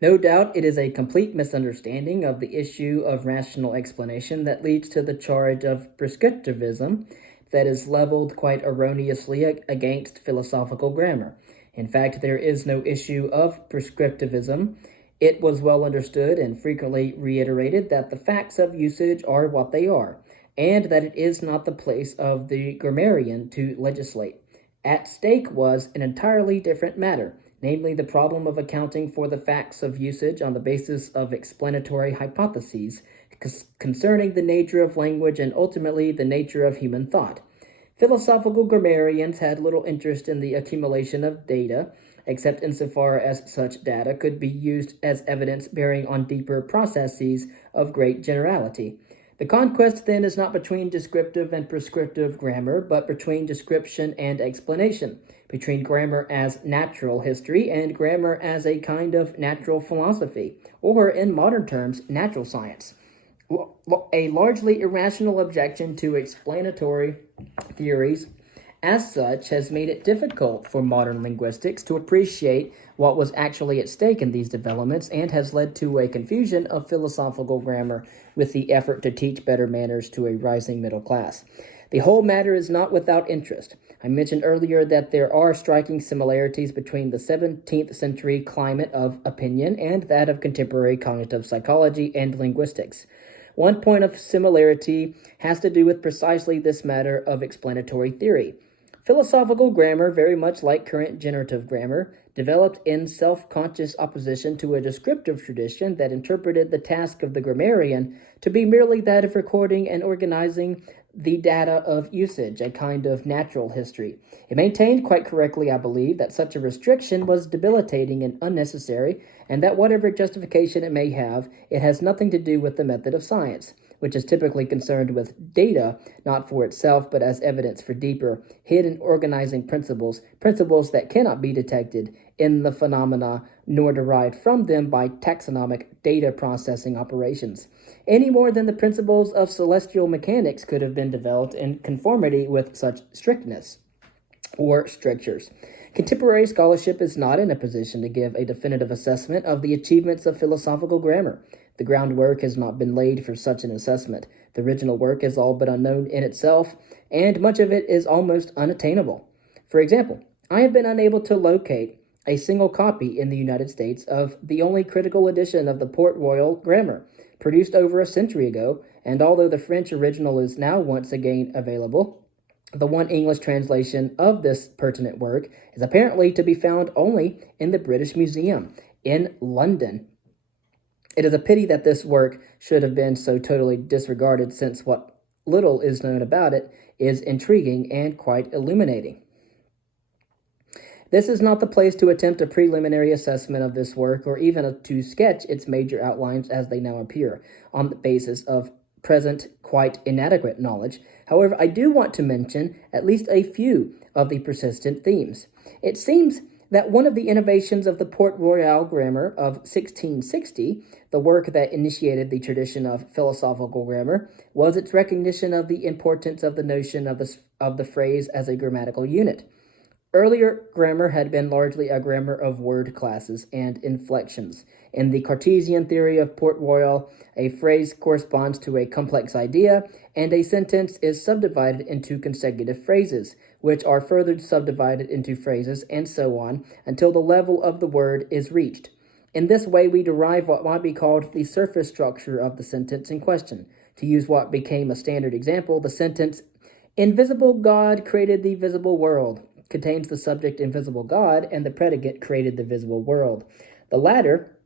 No doubt it is a complete misunderstanding of the issue of rational explanation that leads to the charge of prescriptivism that is leveled quite erroneously against philosophical grammar. In fact, there is no issue of prescriptivism. It was well understood and frequently reiterated that the facts of usage are what they are, and that it is not the place of the grammarian to legislate. At stake was an entirely different matter, namely the problem of accounting for the facts of usage on the basis of explanatory hypotheses concerning the nature of language and ultimately the nature of human thought. Philosophical grammarians had little interest in the accumulation of data, except insofar as such data could be used as evidence bearing on deeper processes of great generality. The conquest, then, is not between descriptive and prescriptive grammar, but between description and explanation, between grammar as natural history and grammar as a kind of natural philosophy, or, in modern terms, natural science. A largely irrational objection to explanatory theories as such has made it difficult for modern linguistics to appreciate what was actually at stake in these developments and has led to a confusion of philosophical grammar with the effort to teach better manners to a rising middle class. The whole matter is not without interest. I mentioned earlier that there are striking similarities between the 17th century climate of opinion and that of contemporary cognitive psychology and linguistics. One point of similarity has to do with precisely this matter of explanatory theory. Philosophical grammar, very much like current generative grammar, developed in self-conscious opposition to a descriptive tradition that interpreted the task of the grammarian to be merely that of recording and organizing the data of usage, a kind of natural history. It maintained quite correctly, I believe, that such a restriction was debilitating and unnecessary, and that whatever justification it may have, it has nothing to do with the method of science, which is typically concerned with data, not for itself, but as evidence for deeper, hidden organizing principles that cannot be detected in the phenomena nor derived from them by taxonomic data processing operations, any more than the principles of celestial mechanics could have been developed in conformity with such strictness or strictures. Contemporary scholarship is not in a position to give a definitive assessment of the achievements of philosophical grammar. The groundwork has not been laid for such an assessment. The original work is all but unknown in itself, and much of it is almost unattainable. For example, I have been unable to locate a single copy in the United States of the only critical edition of the Port Royal Grammar, produced over a century ago, and although the French original is now once again available, the one English translation of this pertinent work is apparently to be found only in the British Museum in London. It is a pity that this work should have been so totally disregarded, since what little is known about it is intriguing and quite illuminating. This is not the place to attempt a preliminary assessment of this work, or even to sketch its major outlines as they now appear, on the basis of present quite inadequate knowledge. However, I do want to mention at least a few of the persistent themes. It seems that one of the innovations of the Port Royal Grammar of 1660, the work that initiated the tradition of philosophical grammar, was its recognition of the importance of the notion of the phrase as a grammatical unit. Earlier grammar had been largely a grammar of word classes and inflections. In the Cartesian theory of Port Royal, a phrase corresponds to a complex idea, and a sentence is subdivided into consecutive phrases, which are further subdivided into phrases, and so on, until the level of the word is reached. In this way, we derive what might be called the surface structure of the sentence in question. To use what became a standard example, the sentence, "Invisible God created the visible world," contains the subject invisible God and the predicate created the visible world. The latter,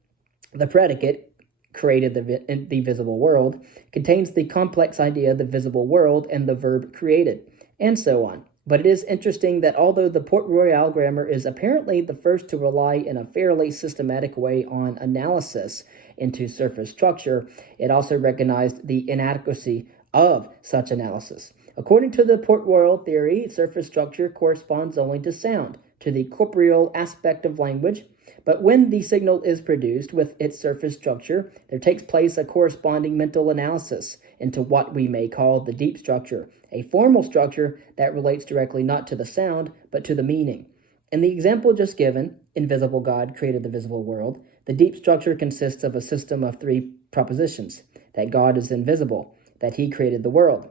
the predicate created the visible world, contains the complex idea the visible world and the verb created, and so on. But it is interesting that although the Port Royal grammar is apparently the first to rely in a fairly systematic way on analysis into surface structure, it also recognized the inadequacy of such analysis. According to the Port Royal theory, surface structure corresponds only to sound, to the corporeal aspect of language, but when the signal is produced with its surface structure, there takes place a corresponding mental analysis into what we may call the deep structure, a formal structure that relates directly not to the sound, but to the meaning. In the example just given, invisible God created the visible world, the deep structure consists of a system of three propositions: that God is invisible, that he created the world,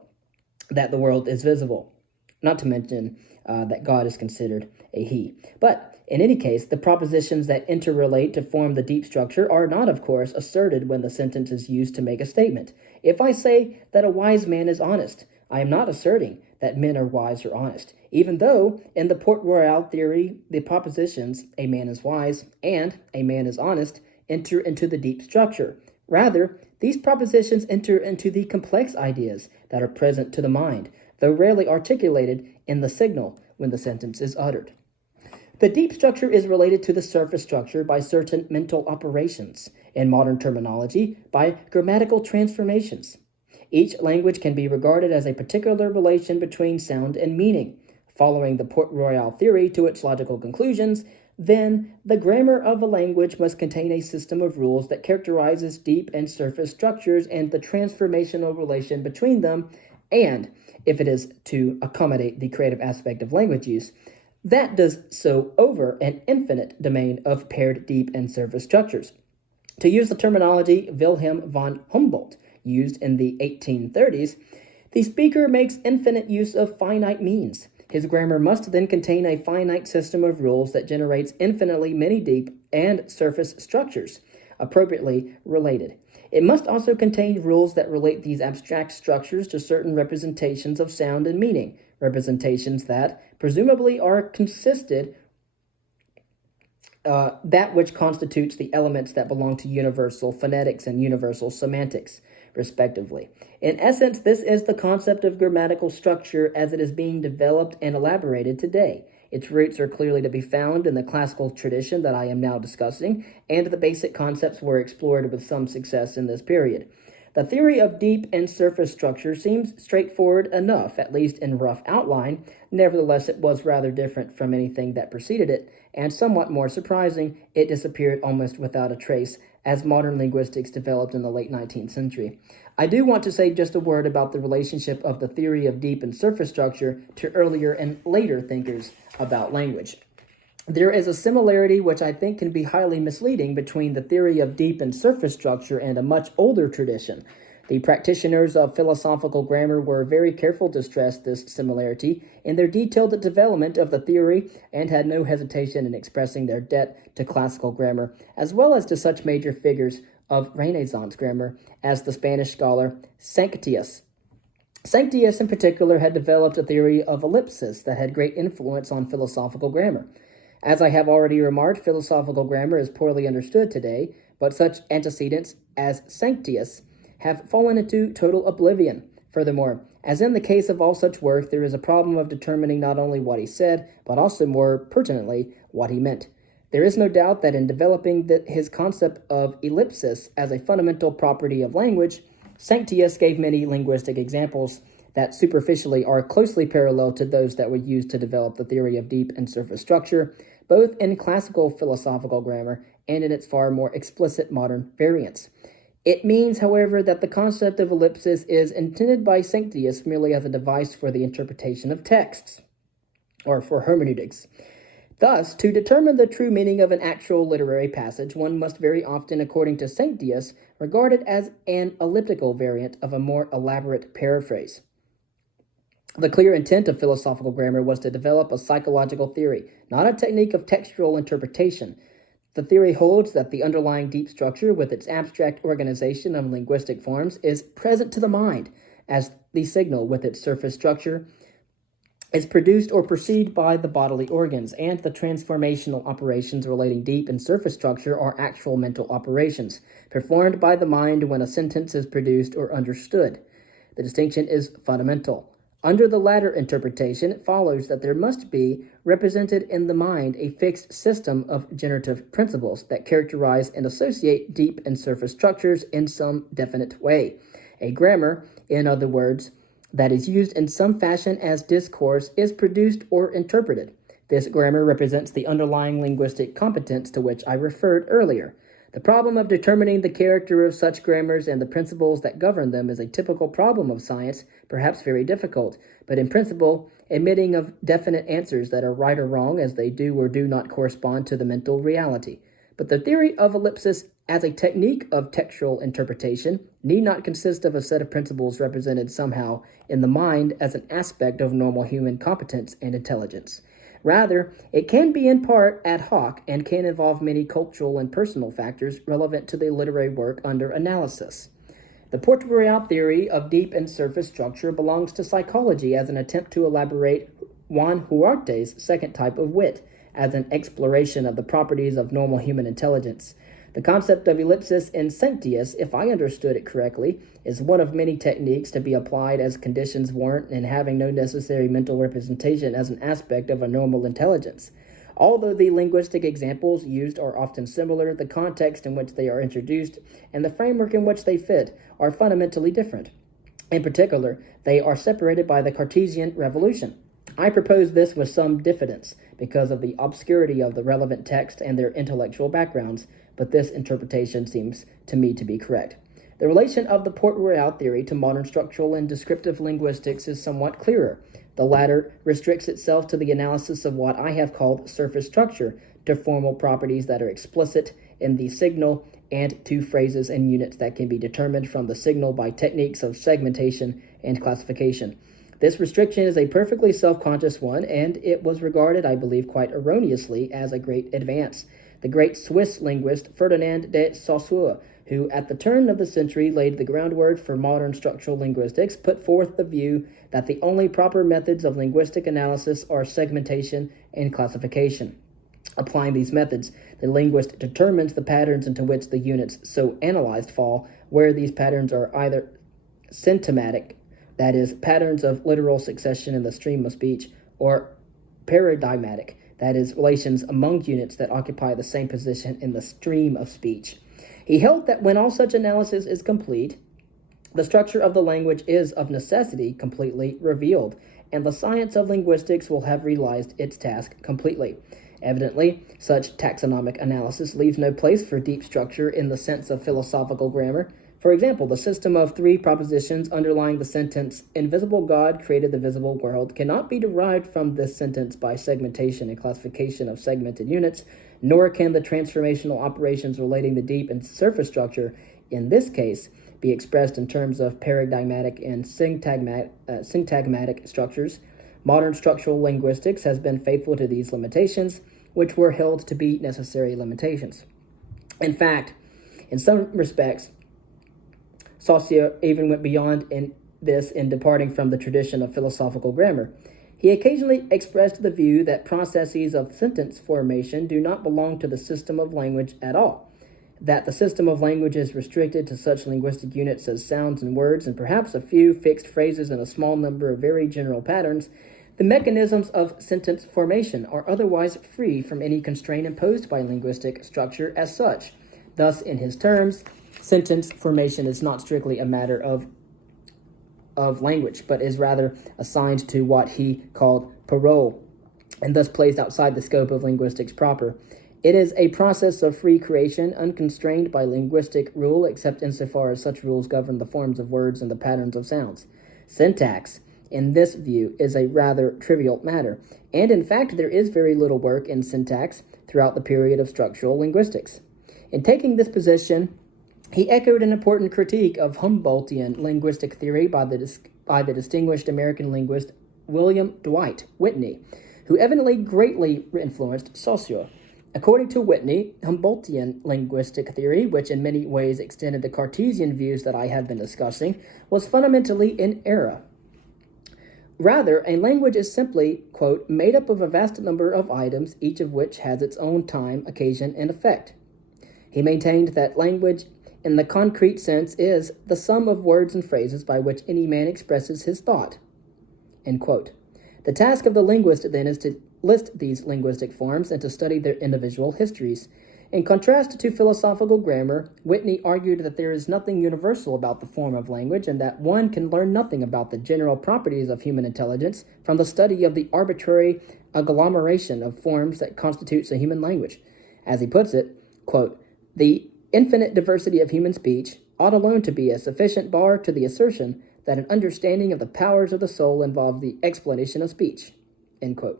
that the world is visible, not to mention that God is considered a he. But in any case, the propositions that interrelate to form the deep structure are not, of course, asserted when the sentence is used to make a statement. If I say that a wise man is honest, I am not asserting that men are wise or honest, even though in the Port Royal theory, the propositions a man is wise and a man is honest enter into the deep structure. Rather, these propositions enter into the complex ideas that are present to the mind, though rarely articulated in the signal when the sentence is uttered. The deep structure is related to the surface structure by certain mental operations, in modern terminology, by grammatical transformations. Each language can be regarded as a particular relation between sound and meaning. Following the Port Royal theory to its logical conclusions, then the grammar of a language must contain a system of rules that characterizes deep and surface structures and the transformational relation between them, and, if it is to accommodate the creative aspect of language use, that does so over an infinite domain of paired deep and surface structures. To use the terminology Wilhelm von Humboldt used in the 1830s, the speaker makes infinite use of finite means. His grammar must then contain a finite system of rules that generates infinitely many deep and surface structures, appropriately related. It must also contain rules that relate these abstract structures to certain representations of sound and meaning, representations that, presumably, are consisted that which constitutes the elements that belong to universal phonetics and universal semantics, respectively. In essence, this is the concept of grammatical structure as it is being developed and elaborated today. Its roots are clearly to be found in the classical tradition that I am now discussing, and the basic concepts were explored with some success in this period. The theory of deep and surface structure seems straightforward enough, at least in rough outline. Nevertheless, it was rather different from anything that preceded it, and somewhat more surprising, it disappeared almost without a trace as modern linguistics developed in the late 19th century. I do want to say just a word about the relationship of the theory of deep and surface structure to earlier and later thinkers about language. There is a similarity which I think can be highly misleading between the theory of deep and surface structure and a much older tradition. The practitioners of philosophical grammar were very careful to stress this similarity in their detailed development of the theory and had no hesitation in expressing their debt to classical grammar, as well as to such major figures of Renaissance grammar as the Spanish scholar Sanctius. Sanctius, in particular, had developed a theory of ellipsis that had great influence on philosophical grammar. As I have already remarked, philosophical grammar is poorly understood today, but such antecedents as Sanctius have fallen into total oblivion. Furthermore, as in the case of all such work, there is a problem of determining not only what he said, but also more pertinently, what he meant. There is no doubt that in developing his concept of ellipsis as a fundamental property of language, Sanctius gave many linguistic examples that superficially are closely parallel to those that were used to develop the theory of deep and surface structure, both in classical philosophical grammar and in its far more explicit modern variants. It means, however, that the concept of ellipsis is intended by Sanctius merely as a device for the interpretation of texts, or for hermeneutics. Thus, to determine the true meaning of an actual literary passage, one must very often, according to Sanctius, regard it as an elliptical variant of a more elaborate paraphrase. The clear intent of philosophical grammar was to develop a psychological theory, not a technique of textual interpretation. The theory holds that the underlying deep structure, with its abstract organization of linguistic forms, is present to the mind, as the signal, with its surface structure, is produced or perceived by the bodily organs, and the transformational operations relating deep and surface structure are actual mental operations, performed by the mind when a sentence is produced or understood. The distinction is fundamental. Under the latter interpretation, it follows that there must be represented in the mind a fixed system of generative principles that characterize and associate deep and surface structures in some definite way. A grammar, in other words, that is used in some fashion as discourse is produced or interpreted. This grammar represents the underlying linguistic competence to which I referred earlier. The problem of determining the character of such grammars and the principles that govern them is a typical problem of science, perhaps very difficult, but in principle admitting of definite answers that are right or wrong as they do or do not correspond to the mental reality. But the theory of ellipsis as a technique of textual interpretation need not consist of a set of principles represented somehow in the mind as an aspect of normal human competence and intelligence. Rather, it can be in part ad hoc and can involve many cultural and personal factors relevant to the literary work under analysis. The Port-Royal theory of deep and surface structure belongs to psychology as an attempt to elaborate Juan Huarte's second type of wit, as an exploration of the properties of normal human intelligence. The concept of ellipsis in sanctius, if I understood it correctly, is one of many techniques to be applied as conditions warrant and having no necessary mental representation as an aspect of a normal intelligence. Although the linguistic examples used are often similar, the context in which they are introduced and the framework in which they fit are fundamentally different. In particular, they are separated by the Cartesian revolution. I propose this with some diffidence because of the obscurity of the relevant text and their intellectual backgrounds, but this interpretation seems to me to be correct. The relation of the Port-Royal theory to modern structural and descriptive linguistics is somewhat clearer. The latter restricts itself to the analysis of what I have called surface structure, to formal properties that are explicit in the signal, and to phrases and units that can be determined from the signal by techniques of segmentation and classification. This restriction is a perfectly self-conscious one, and it was regarded, I believe, quite erroneously as a great advance. The great Swiss linguist Ferdinand de Saussure, who at the turn of the century laid the groundwork for modern structural linguistics, put forth the view that the only proper methods of linguistic analysis are segmentation and classification. Applying these methods, the linguist determines the patterns into which the units so analyzed fall, where these patterns are either symptomatic, that is, patterns of literal succession in the stream of speech, or paradigmatic, that is, relations among units that occupy the same position in the stream of speech. He held that when all such analysis is complete, the structure of the language is of necessity completely revealed, and the science of linguistics will have realized its task completely. Evidently, such taxonomic analysis leaves no place for deep structure in the sense of philosophical grammar. For example, the system of three propositions underlying the sentence, "Invisible God created the visible world," cannot be derived from this sentence by segmentation and classification of segmented units, nor can the transformational operations relating the deep and surface structure, in this case, be expressed in terms of paradigmatic and syntagmatic structures. Modern structural linguistics has been faithful to these limitations, which were held to be necessary limitations. In fact, in some respects, Saussure even went beyond in departing from the tradition of philosophical grammar. He occasionally expressed the view that processes of sentence formation do not belong to the system of language at all, that the system of language is restricted to such linguistic units as sounds and words, and perhaps a few fixed phrases and a small number of very general patterns. The mechanisms of sentence formation are otherwise free from any constraint imposed by linguistic structure as such. Thus, in his terms, sentence formation is not strictly a matter of language, but is rather assigned to what he called parole, and thus placed outside the scope of linguistics proper. It is a process of free creation, unconstrained by linguistic rule, except insofar as such rules govern the forms of words and the patterns of sounds. Syntax, in this view, is a rather trivial matter, and in fact there is very little work in syntax throughout the period of structural linguistics. In taking this position, he echoed an important critique of Humboldtian linguistic theory by the distinguished American linguist William Dwight Whitney, who evidently greatly influenced Saussure. According to Whitney, Humboldtian linguistic theory, which in many ways extended the Cartesian views that I have been discussing, was fundamentally in error. Rather, a language is simply, quote, made up of a vast number of items, each of which has its own time, occasion, and effect. He maintained that language, in the concrete sense, is the sum of words and phrases by which any man expresses his thought, end quote. The task of the linguist, then, is to list these linguistic forms and to study their individual histories. In contrast to philosophical grammar, Whitney argued that there is nothing universal about the form of language and that one can learn nothing about the general properties of human intelligence from the study of the arbitrary agglomeration of forms that constitutes a human language. As he puts it, quote, the infinite diversity of human speech ought alone to be a sufficient bar to the assertion that an understanding of the powers of the soul involved the explanation of speech, end quote.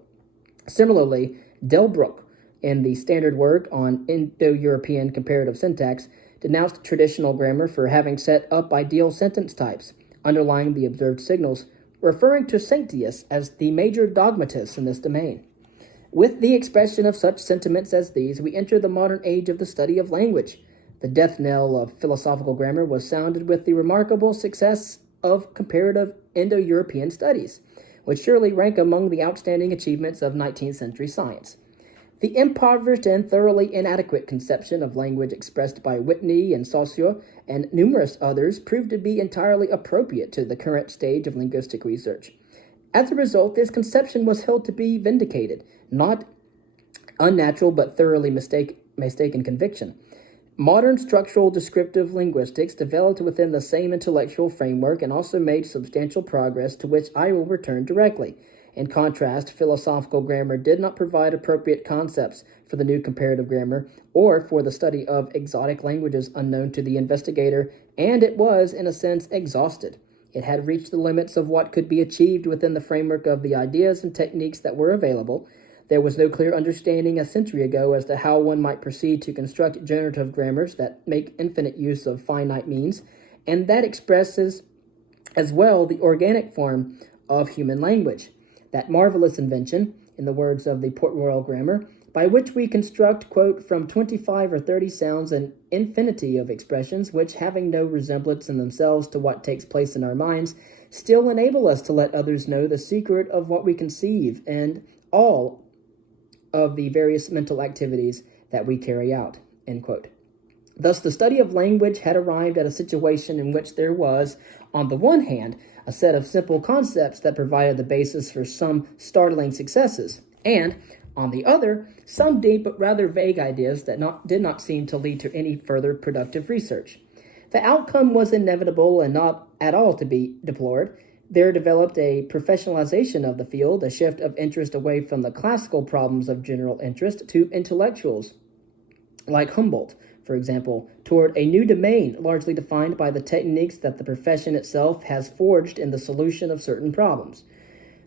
Similarly, Delbruck, in the standard work on Indo-European comparative syntax, denounced traditional grammar for having set up ideal sentence types, underlying the observed signals, referring to Sanctius as the major dogmatist in this domain. With the expression of such sentiments as these, we enter the modern age of the study of language. The death knell of philosophical grammar was sounded with the remarkable success of comparative Indo-European studies, which surely rank among the outstanding achievements of 19th century science. The impoverished and thoroughly inadequate conception of language expressed by Whitney and Saussure and numerous others proved to be entirely appropriate to the current stage of linguistic research. As a result, this conception was held to be vindicated, not unnatural but thoroughly mistaken conviction. Modern structural descriptive linguistics developed within the same intellectual framework and also made substantial progress, to which I will return directly. In contrast, philosophical grammar did not provide appropriate concepts for the new comparative grammar or for the study of exotic languages unknown to the investigator, and it was, in a sense, exhausted. It had reached the limits of what could be achieved within the framework of the ideas and techniques that were available. There was no clear understanding a century ago as to how one might proceed to construct generative grammars that make infinite use of finite means, and that expresses as well the organic form of human language. That marvelous invention, in the words of the Port Royal Grammar, by which we construct, quote, from 25 or 30 sounds an infinity of expressions which, having no resemblance in themselves to what takes place in our minds, still enable us to let others know the secret of what we conceive and all of the various mental activities that we carry out, end quote. Thus, the study of language had arrived at a situation in which there was, on the one hand, a set of simple concepts that provided the basis for some startling successes, and, on the other, some deep but rather vague ideas that did not seem to lead to any further productive research. The outcome was inevitable and not at all to be deplored. There developed a professionalization of the field, a shift of interest away from the classical problems of general interest to intellectuals, like Humboldt, for example, toward a new domain largely defined by the techniques that the profession itself has forged in the solution of certain problems.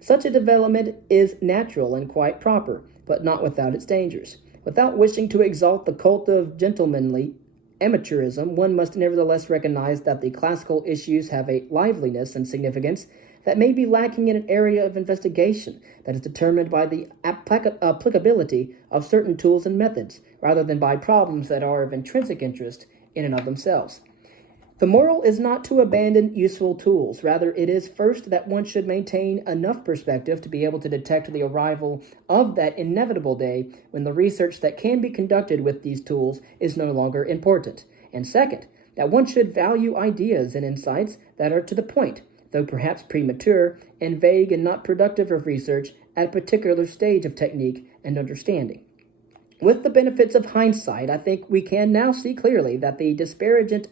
Such a development is natural and quite proper, but not without its dangers. Without wishing to exalt the cult of gentlemanly amateurism, one must nevertheless recognize that the classical issues have a liveliness and significance that may be lacking in an area of investigation that is determined by the applicability of certain tools and methods, rather than by problems that are of intrinsic interest in and of themselves. The moral is not to abandon useful tools. Rather, it is first that one should maintain enough perspective to be able to detect the arrival of that inevitable day when the research that can be conducted with these tools is no longer important. And second, that one should value ideas and insights that are to the point, though perhaps premature and vague and not productive of research at a particular stage of technique and understanding. With the benefits of hindsight, I think we can now see clearly that the disparagement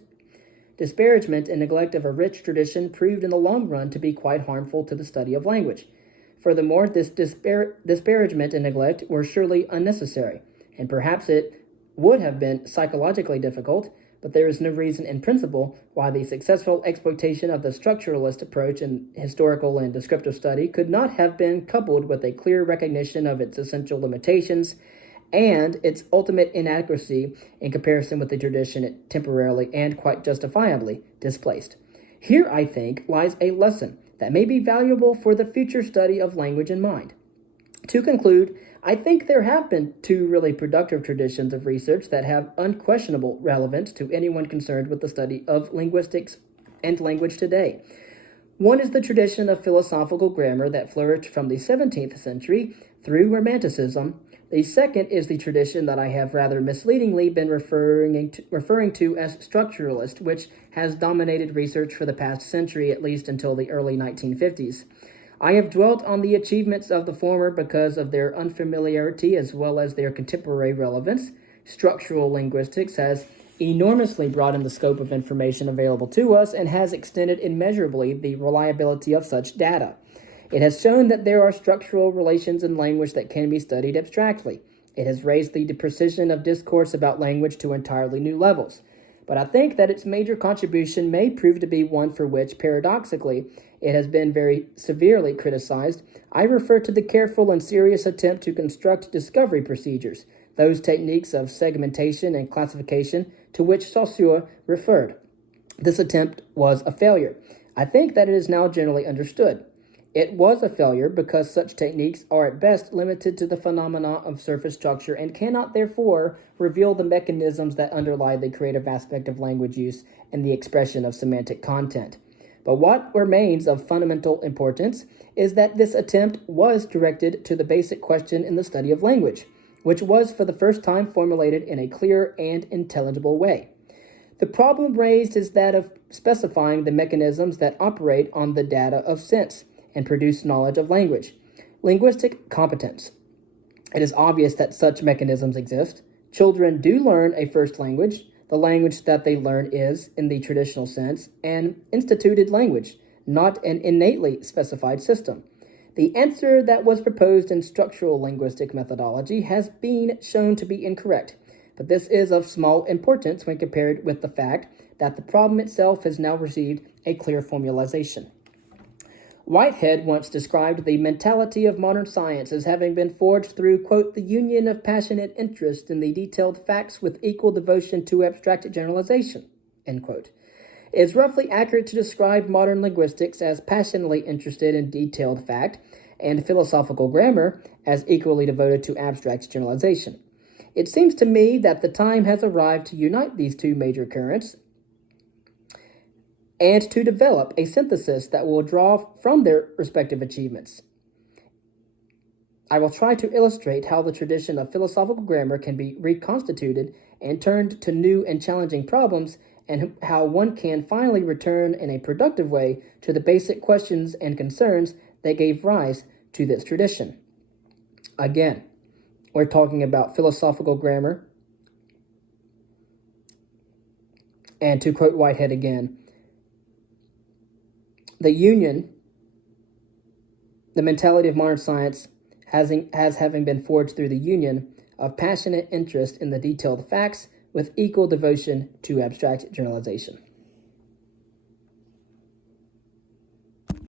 and neglect of a rich tradition proved in the long run to be quite harmful to the study of language. Furthermore, this disparagement and neglect were surely unnecessary, and perhaps it would have been psychologically difficult, but there is no reason in principle why the successful exploitation of the structuralist approach in historical and descriptive study could not have been coupled with a clear recognition of its essential limitations and its ultimate inadequacy in comparison with the tradition it temporarily and quite justifiably displaced. Here, I think, lies a lesson that may be valuable for the future study of language in mind. To conclude, I think there have been two really productive traditions of research that have unquestionable relevance to anyone concerned with the study of linguistics and language today. One is the tradition of philosophical grammar that flourished from the 17th century through Romanticism. The second is the tradition that I have rather misleadingly been referring to as structuralist, which has dominated research for the past century, at least until the early 1950s. I have dwelt on the achievements of the former because of their unfamiliarity as well as their contemporary relevance. Structural linguistics has enormously broadened the scope of information available to us and has extended immeasurably the reliability of such data. It has shown that there are structural relations in language that can be studied abstractly. It has raised the precision of discourse about language to entirely new levels. but I think that its major contribution may prove to be one for which, paradoxically, it has been very severely criticized. I refer to the careful and serious attempt to construct discovery procedures, those techniques of segmentation and classification to which Saussure referred. This attempt was a failure. I think that it is now generally understood. It was a failure because such techniques are at best limited to the phenomena of surface structure and cannot therefore reveal the mechanisms that underlie the creative aspect of language use and the expression of semantic content. But what remains of fundamental importance is that this attempt was directed to the basic question in the study of language, which was for the first time formulated in a clear and intelligible way. The problem raised is that of specifying the mechanisms that operate on the data of sense and produce knowledge of language. Linguistic competence. It is obvious that such mechanisms exist. Children do learn a first language. The language that they learn is, in the traditional sense, an instituted language, not an innately specified system. The answer that was proposed in structural linguistic methodology has been shown to be incorrect, but this is of small importance when compared with the fact that the problem itself has now received a clear formalization. Whitehead once described the mentality of modern science as having been forged through, quote, the union of passionate interest in the detailed facts with equal devotion to abstract generalization, end quote. It is roughly accurate to describe modern linguistics as passionately interested in detailed fact and philosophical grammar as equally devoted to abstract generalization. It seems to me that the time has arrived to unite these two major currents and to develop a synthesis that will draw from their respective achievements. I will try to illustrate how the tradition of philosophical grammar can be reconstituted and turned to new and challenging problems, and how one can finally return in a productive way to the basic questions and concerns that gave rise to this tradition. Again, we're talking about philosophical grammar. And to quote Whitehead again, the mentality of modern science having been forged through the union of passionate interest in the detailed facts with equal devotion to abstract generalization.